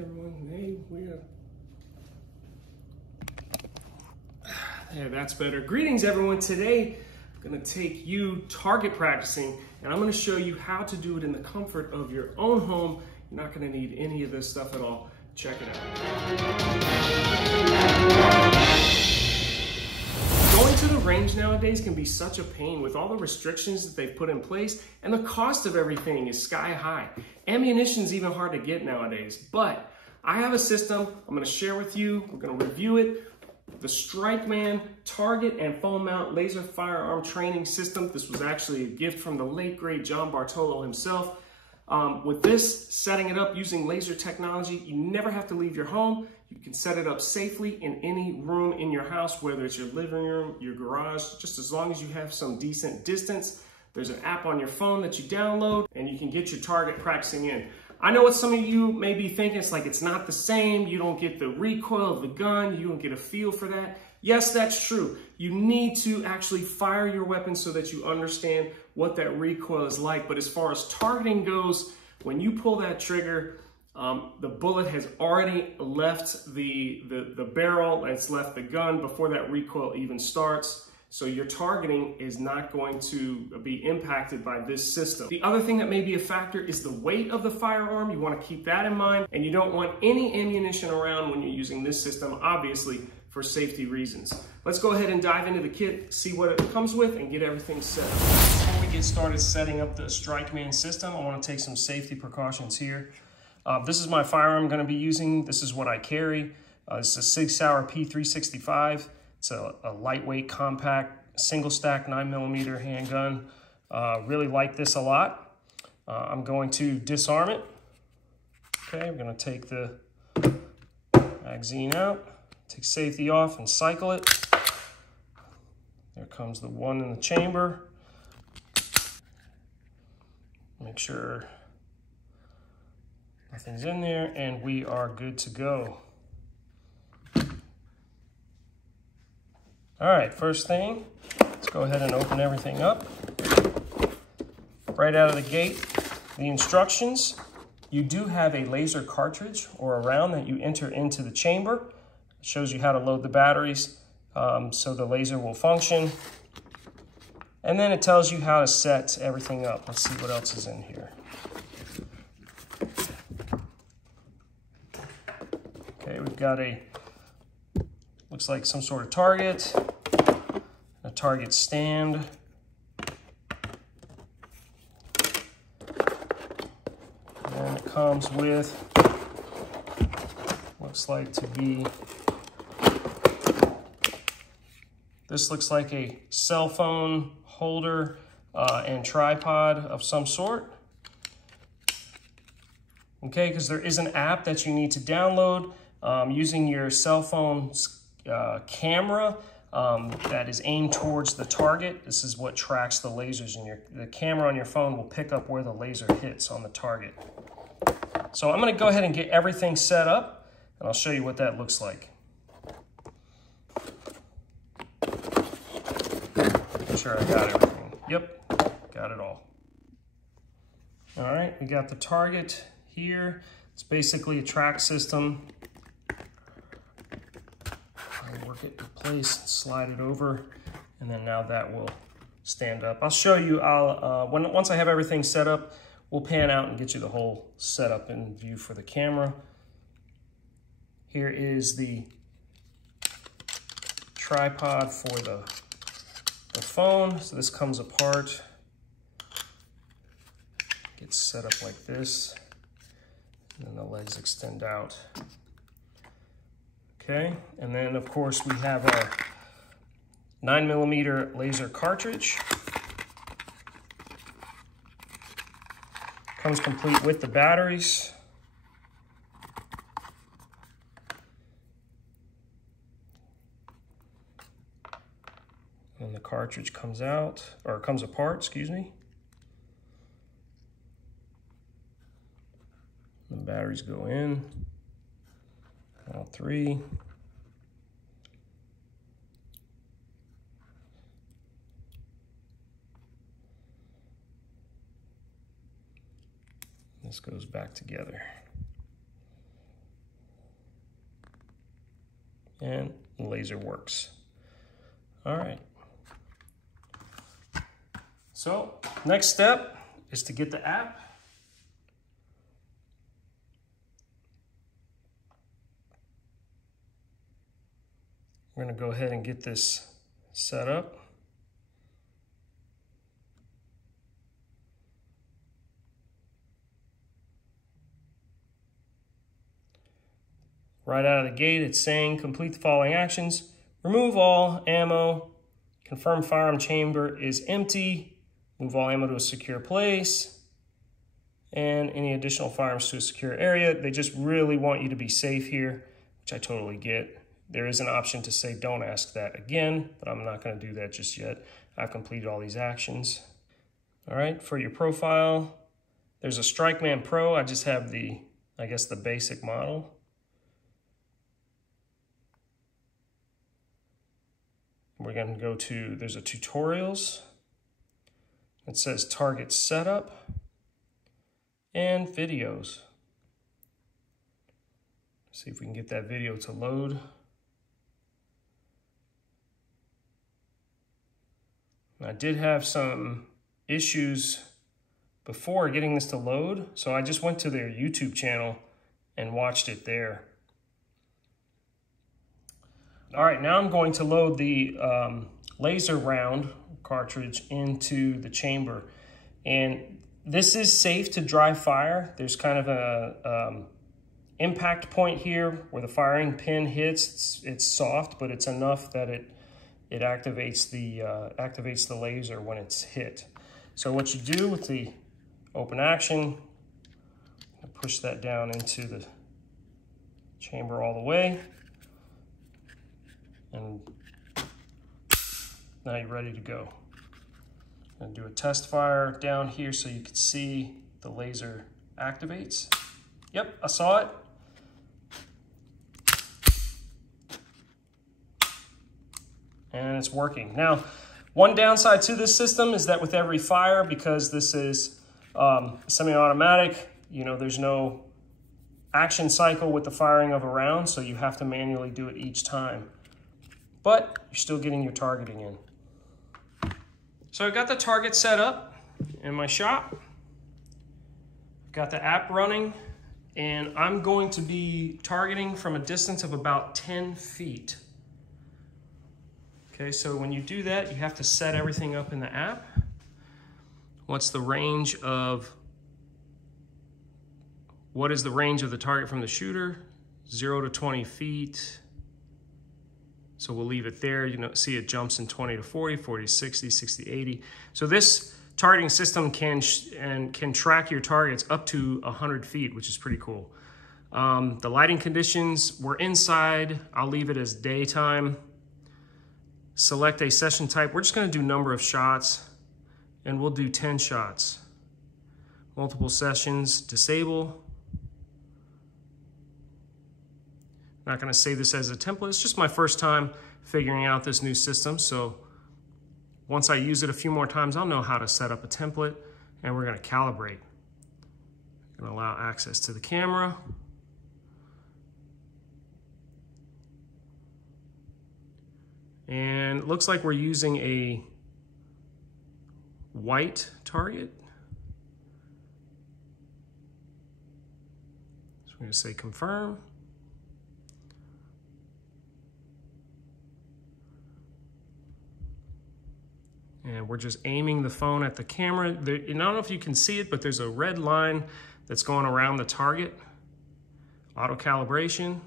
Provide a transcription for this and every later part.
everyone. Hey, yeah, that's better. Greetings, everyone. Today, I'm going to take you target practicing, and I'm going to show you how to do it in the comfort of your own home. You're not going to need any of this stuff at all. Check it out. Going to the range nowadays can be such a pain with all the restrictions that they've put in place, and the cost of everything is sky high. Ammunition's even hard to get nowadays, but I have a system I'm going to share with you. We're going to review it. The Strikeman target and foam mount laser firearm training system. This was actually a gift from the late great John Bartolo himself. With this, setting it up using laser technology, you never have to leave your home. You can set it up safely in any room in your house, whether it's your living room, your garage, just as long as you have some decent distance. There's an app on your phone that you download and you can get your target practicing in. I know what some of you may be thinking, it's like it's not the same, you don't get the recoil of the gun, you don't get a feel for that. Yes, that's true. You need to actually fire your weapon so that you understand what that recoil is like. But as far as targeting goes, when you pull that trigger, the bullet has already left the barrel, it's left the gun before that recoil even starts. So your targeting is not going to be impacted by this system. The other thing that may be a factor is the weight of the firearm. You want to keep that in mind, and you don't want any ammunition around when you're using this system, obviously for safety reasons. Let's go ahead and dive into the kit, see what it comes with, and get everything set up. Before we get started setting up the Strikeman system, I want to take some safety precautions here. This is my firearm I'm going to be using. This is what I carry. This is a Sig Sauer P365. It's a lightweight, compact, single stack 9mm handgun. Really like this a lot. I'm going to disarm it. Okay, I'm going to take the magazine out, take safety off, and cycle it. There comes the one in the chamber. Make sure nothing's in there, and we are good to go. All right, first thing, let's go ahead and open everything up. Right out of the gate, the instructions. You do have a laser cartridge or a round that you enter into the chamber. It shows you how to load the batteries so the laser will function. And then it tells you how to set everything up. Let's see what else is in here. Okay, we've got looks like some sort of target, a target stand. And it comes with, looks like to be, this looks like a cell phone holder and tripod of some sort. Okay, because there is an app that you need to download using your cell phone's camera that is aimed towards the target. This is what tracks the lasers, and the camera on your phone will pick up where the laser hits on the target. So I'm going to go ahead and get everything set up, and I'll show you what that looks like. Make sure I got everything. Yep, got it all. All right, we got the target here. It's basically a track system. Work it in place, slide it over, and then now that will stand up. I'll show you, once I have everything set up, we'll pan out and get you the whole setup in view for the camera. Here is the tripod for the phone. So this comes apart, gets set up like this, and then the legs extend out. Okay, and then of course we have our 9mm laser cartridge. Comes complete with the batteries. And the cartridge comes out, or comes apart, excuse me. The batteries go in. All three. This goes back together. and the laser works. All right. So next step is to get the app. We're going to go ahead and get this set up. Right out of the gate, it's saying complete the following actions. Remove all ammo. Confirm firearm chamber is empty. Move all ammo to a secure place. And any additional firearms to a secure area. They just really want you to be safe here, which I totally get. There is an option to say don't ask that again, but I'm not going to do that just yet. I've completed all these actions. All right, for your profile, there's a Strikeman Pro. I just have the, I guess, the basic model. We're going to go to, there's a tutorials. It says target setup and videos. See if we can get that video to load. I did have some issues before getting this to load, so I just went to their YouTube channel and watched it there. All right, now I'm going to load the laser round cartridge into the chamber. And this is safe to dry fire. There's kind of a impact point here where the firing pin hits. It's soft, but it's enough that it activates the laser when it's hit. So what you do with the open action, push that down into the chamber all the way, and now you're ready to go. I'm gonna do a test fire down here so you can see the laser activates. Yep, I saw it. And it's working. Now, one downside to this system is that with every fire, because this is semi-automatic, you know, there's no action cycle with the firing of a round, so you have to manually do it each time. But you're still getting your targeting in. So I've got the target set up in my shop. I've got the app running, and I'm going to be targeting from a distance of about 10 feet. Okay, so when you do that, you have to set everything up in the app. What's the range of, what is the range of the target from the shooter? 0 to 20 feet. So we'll leave it there. You know, see it jumps in 20 to 40, 40 to 60, 60 to 80. So this targeting system can track your targets up to 100 feet, which is pretty cool. The lighting conditions, we're inside. I'll leave it as daytime. Select a session type. We're just going to do number of shots, and we'll do 10 shots. Multiple sessions, disable. Not going to save this as a template. It's just my first time figuring out this new system. So once I use it a few more times, I'll know how to set up a template, and we're going to calibrate. We're going to allow access to the camera. And it looks like we're using a white target. So we're going to say confirm. And we're just aiming the phone at the camera. I don't know if you can see it, but there's a red line that's going around the target. Auto calibration.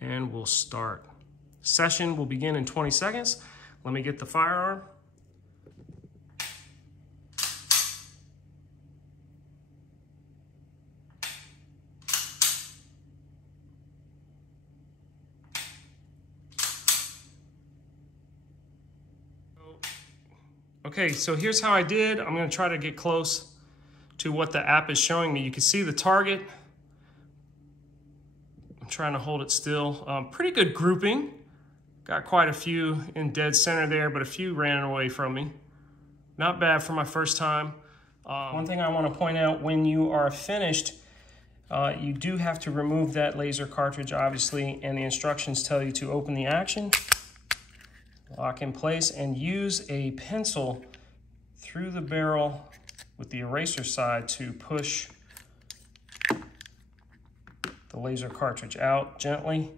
And we'll start. Session will begin in 20 seconds. Let me get the firearm. Okay, so here's how I did. I'm gonna try to get close to what the app is showing me. You can see the target. I'm trying to hold it still. Pretty good grouping. Got quite a few in dead center there, but a few ran away from me. Not bad for my first time. One thing I want to point out, when you are finished, You do have to remove that laser cartridge, obviously, and the instructions tell you to open the action, lock in place, and use a pencil through the barrel with the eraser side to push the laser cartridge out gently.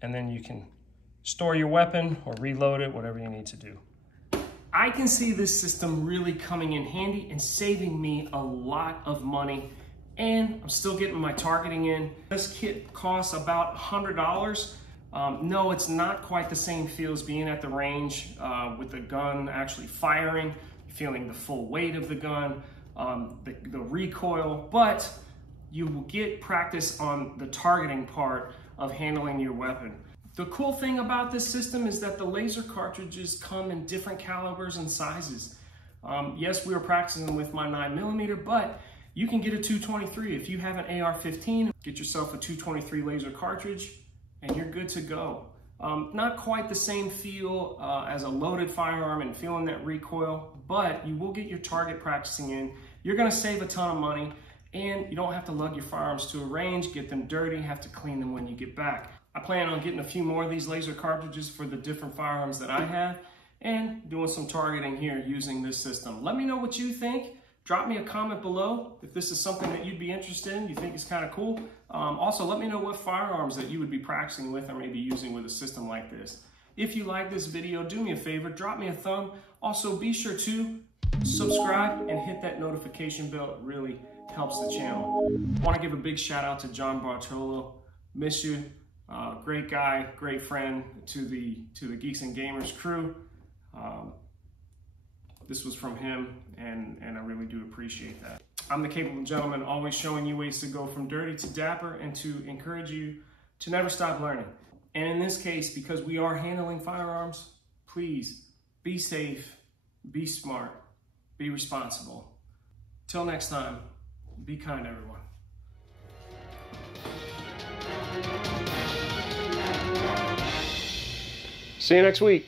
And then you can store your weapon or reload it, whatever you need to do. I can see this system really coming in handy and saving me a lot of money, and I'm still getting my targeting in. This kit costs about $100. No, it's not quite the same feel as being at the range with the gun actually firing, feeling the full weight of the gun, the recoil, but you will get practice on the targeting part of handling your weapon. The cool thing about this system is that the laser cartridges come in different calibers and sizes. Yes, we were practicing with my 9mm, but you can get a 223. If you have an AR-15, get yourself a 223 laser cartridge and you're good to go. Not quite the same feel as a loaded firearm and feeling that recoil, but you will get your target practicing in. You're gonna save a ton of money, and you don't have to lug your firearms to a range, get them dirty, have to clean them when you get back. I plan on getting a few more of these laser cartridges for the different firearms that I have and doing some targeting here using this system. Let me know what you think. Drop me a comment below if this is something that you'd be interested in, you think is kind of cool. Also, let me know what firearms that you would be practicing with or maybe using with a system like this. If you like this video, do me a favor, drop me a thumb. Also, be sure to subscribe and hit that notification bell. It really helps the channel. I want to give a big shout out to John Bartolo. Miss you. Great guy, great friend to the Geeks and Gamers crew. This was from him, and I really do appreciate that. I'm the Capable Gentleman, always showing you ways to go from dirty to dapper and to encourage you to never stop learning. And in this case, because we are handling firearms, please be safe, be smart, be responsible. Till next time, be kind, everyone. See you next week.